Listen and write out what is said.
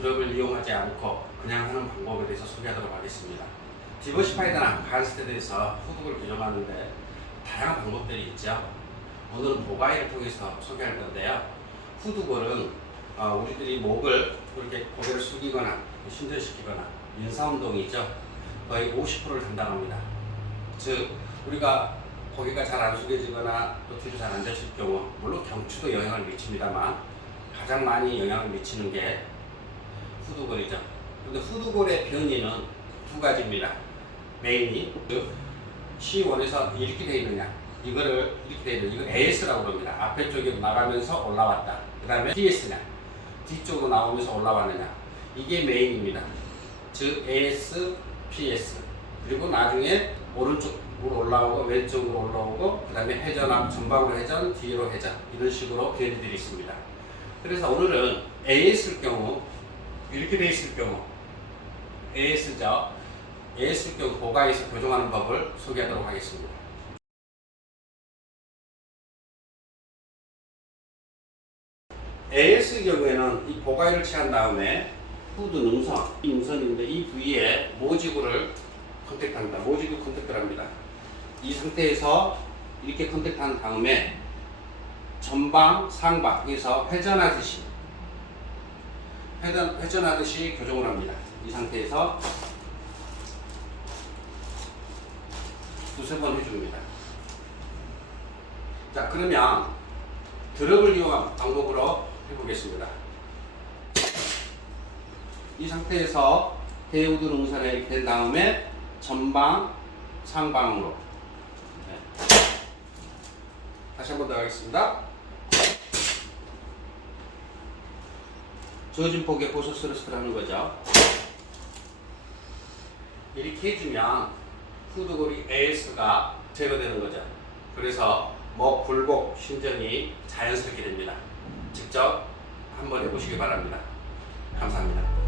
드롭을 이용하지 않고 그냥 하는 방법에 대해서 소개하도록 하겠습니다. 디버시파이드나 간스테드에서 후둑을 교정하는데 다양한 방법들이 있죠. 오늘은 보가이를 통해서 소개할 건데요. 후두골은 우리들이 목을 이렇게 고개를 숙이거나 신전시키거나 인사운동이죠. 거의 50%를 담당합니다. 즉 우리가 고개가 잘 안 숙여지거나 또 뒤로 잘 안 젖힐 경우, 물론 경추도 영향을 미칩니다만 가장 많이 영향을 미치는 게 후두골이죠. 그런데 후두골의 변이는 두 가지입니다. 메인이 C1에서 이렇게 되어 있느냐, 이거를 이렇게 되어 있는, 이거 AS라고 그럽니다. 앞에 쪽에 나가면서 올라왔다. 그 다음에 PS냐, 뒤쪽으로 나오면서 올라왔느냐, 이게 메인입니다. 즉 AS, PS. 그리고 나중에 오른쪽으로 올라오고 왼쪽으로 올라오고 그 다음에 회전하고 전방으로 회전, 뒤로 회전, 이런 식으로 변이들이 있습니다. 그래서 오늘은 AS일 경우, 이렇게 되어 있을 경우 AS죠. AS일 경우 보가에서 교정하는 법을 소개하도록 하겠습니다. AS의 경우에는 이 보가이를 취한 다음에 후두 능선, 이 능선인데 이 부위에 모지구를 컨택합니다. 모지구 컨택을 합니다. 이 상태에서 이렇게 컨택한 다음에 전방, 상방에서 회전하듯이 교정을 합니다. 이 상태에서 두세 번 해줍니다. 자, 그러면 드롭을 이용한 방법으로 해보겠습니다. 이 상태에서 대우두 능선에 된 다음에 전방, 상방으로 다시 한번 더 하겠습니다. 젖은 폭에 보소 스러스를 하는 거죠. 이렇게 해주면 후두골이 AS가 제거되는 거죠. 그래서 목, 굴곡, 신전이 자연스럽게 됩니다. 직접 한번 해보시기 바랍니다. 감사합니다.